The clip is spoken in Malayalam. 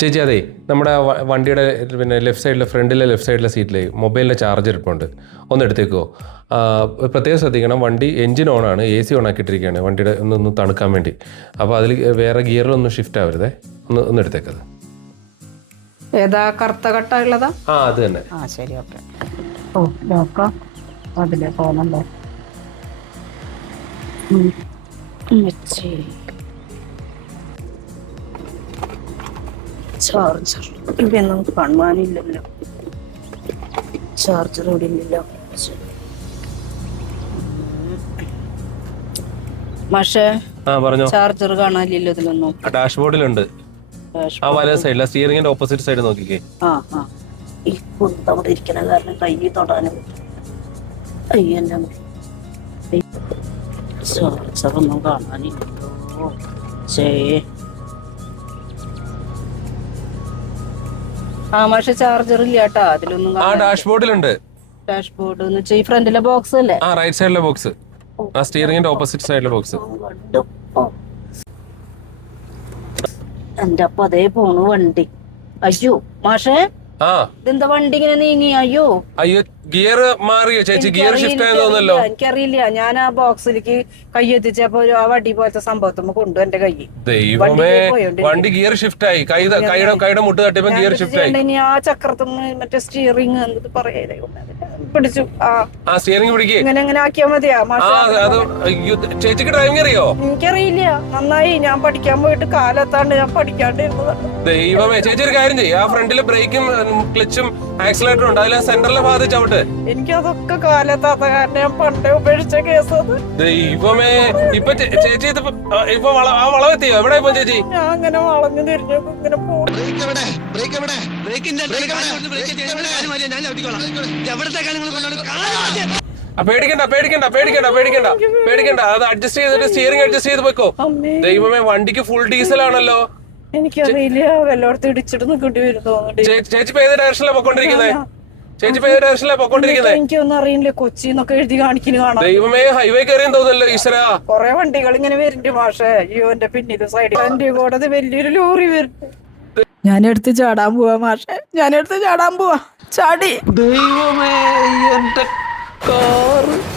ചേച്ചി അതെ നമ്മുടെ വണ്ടിയുടെ പിന്നെ ലെഫ്റ്റ് സൈഡിലെ ഫ്രണ്ടിലെ ലെഫ്റ്റ് സൈഡിലെ സീറ്റിലെ മൊബൈലിന്റെ ചാർജർ ഇരിപ്പുണ്ട്. ഒന്ന് എടുത്തേക്കോ? പ്രത്യേകം ശ്രദ്ധിക്കണം വണ്ടി എഞ്ചിൻ ഓൺ ആണ് എ സി ഓൺ ആക്കിയിട്ടിരിക്കുകയാണ് വണ്ടിയുടെ ഒന്ന് ഒന്ന് തണുക്കാൻ വേണ്ടി. അപ്പോൾ അതിൽ വേറെ ഗിയറിലൊന്നും ഷിഫ്റ്റ് ആവരുതേ. ഒന്ന് ഒന്ന് എടുത്തേക്കത് ഏതാ കറുത്ത കട്ട ഉള്ളതാ? ആ അത് തന്നെ. ആ ശരി ഓക്കെ. ഓ നോക്കാം. അതിലെ പോകുന്നുണ്ടോ ചാർജർ. ഇവിടെ ഒന്നും കാണുവാനില്ലല്ലോ. ചാർജർ ഇവിടെ ഇല്ലല്ലോ. പറഞ്ഞോ. ചാർജർ കാണാനില്ലല്ലോ ഇതിലൊന്നും. ഡാഷ്ബോർഡിലുണ്ട്. ആ വല സ്റ്റിയറിംഗിന്റെ ഓപ്പോസിറ്റ് സൈഡ് നോക്കിക്കേ. ആ ആ. ഈ കുന്ത അവിടെ ഇരിക്കണ കാരണം കൈ തൊടാനും. അയ്യല്ല ചാർജറൊന്നും കാണാനില്ലല്ലോ. ചേ ആ പക്ഷെ ചാർജർ ഇല്ല കേട്ടാ അതിലൊന്നും ആ ഡാഷ്ബോർഡിലുണ്ട് ഡാഷ്ബോർഡ് എന്ന് വെച്ചാൽ ഈ ഫ്രണ്ടിലെ ബോക്സ് അല്ലേ? ആ റൈറ്റ് സൈഡിലെ ബോക്സ് ആ സ്റ്റിയറിംഗിന്റെ ഓപ്പോസിറ്റ് സൈഡിലെ ബോക്സ്. എന്റെ അപ്പൊ അതേ പോണു വണ്ടി. അയ്യോ മാഷേ. ഇതെന്താ വണ്ടി ഇങ്ങനെ നീങ്ങി? അയ്യോ. അയ്യോ ഗിയർ മാറിയോ ചേച്ചി? ഗിയർ ഷിഫ്റ്റ് ആയെന്ന് തോന്നുന്നല്ലോ എനിക്കറിയില്ല. ഞാൻ ആ ബോക്സിലേക്ക് കൈ എത്തിച്ചപ്പോ ആ വടി പോലത്തെ സംഭവത്തുമ്പോ കൊണ്ടു എന്റെ കൈ. ദൈവമേ വണ്ടി ഗിയർ ഷിഫ്റ്റ് ആയി. കൈ കൈയുടെ കൈയുടെ മുട്ട് തട്ടിയപ്പോ ഗിയർ ഷിഫ്റ്റ് ആയി. ആ ചക്രത്തും മറ്റേ സ്റ്റിയറിംഗ് എന്ത് പറയാ. പിടിച്ചു. ആ. ആ സ്റ്റിയറിംഗ് പിടിക്കേ. ഇങ്ങനെ ഇങ്ങനെ ആക്കിയാ മതിയാ. ആ അത് അയ്യോ ചേച്ചിക്ക് ഡ്രൈവിംഗ് അറിയോ? എനിക്കറിയില്ല. നന്നായി. ഞാൻ പഠിക്കാൻ പോയിട്ട് കാലെത്താണ്ട് ഞാൻ പഠിക്കാണ്ട് ഇരുന്നതാണ് ദൈവമേ ചേച്ചി ഒരു കാര്യം ചെയ്യും. ആ ഫ്രണ്ടിലെ ബ്രേക്കും ക്ലച്ചും ആക്സിലേറ്ററും ഉണ്ട്. അതിലെ സെന്ററിലെ ഭാഗത്ത് ചവിട്ട്. എനിക്കതൊക്കെ കാലെത്താത്ത കാരണം ഞാൻ പണ്ടേ ഉപേക്ഷിച്ച കേസ് അത്. ദൈവമേ ഇപ്പൊ ചേ- ചേച്ചി ഇത് ഇപ്പൊ വള ആ വളവെത്തിയോ എവിടെ ഇപ്പൊ ചേച്ചി? ഞാൻ അങ്ങനെ വളഞ്ഞു തിരിഞ്ഞു ഇങ്ങനെ പോകും ബ്രേക്ക് എവിടെ? ബ്രേക്ക് എവിടെ? ബ്രേക്കിന്റെ ഞാൻ പേടിക്കണ്ട പേടിക്കണ്ട പേടിക്കണ്ട പേടിക്കണ്ട പേടിക്കണ്ട. അത് അഡ്ജസ്റ്റ് ചെയ്തിട്ട് സ്റ്റിയറിംഗ് അഡ്ജസ്റ്റ് ചെയ്ത് വെക്കോ. ദൈവമേ വണ്ടിക്ക് ഫുൾ ഡീസൽ ആണല്ലോ. എനിക്കറിയില്ല വല്ലോടത്ത് ഇടിച്ചിട്ട് നിൽക്കേണ്ടി വരും തോന്നുന്നുണ്ട്. ചേ- ചേച്ചി ഏത് പൊക്കോണ്ടിരിക്കുന്നത് ചേച്ചി ഇപ്പൊ ഏത് ഡയറക്ഷനിലാണ് പൊക്കോണ്ടിരിക്കുന്നത് എനിക്കൊന്നും അറിയില്ല കൊച്ചി എന്നൊക്കെ എഴുതി കാണിക്കുന്നു കാണാം ദൈവമേ ഹൈവേ കയറിയെന്ന് തോന്നുന്നല്ലോ ഈശ്വര. കൊറേ വണ്ടികൾ ഇങ്ങനെ വരുന്നുണ്ട് മാഷേ. അയ്യോ എന്റെ പിന്നിൽ സൈഡിൽ എന്റെ കൂടെ വലിയൊരു ലോറി വരുന്നുണ്ട് ഞാനെടുത്ത് ചാടാൻ പോവാ മാഷേ. ഞാനെടുത്ത് ചാടാൻ പോവാ. ചാടി. ദൈവമേ എന്റെ കാറ്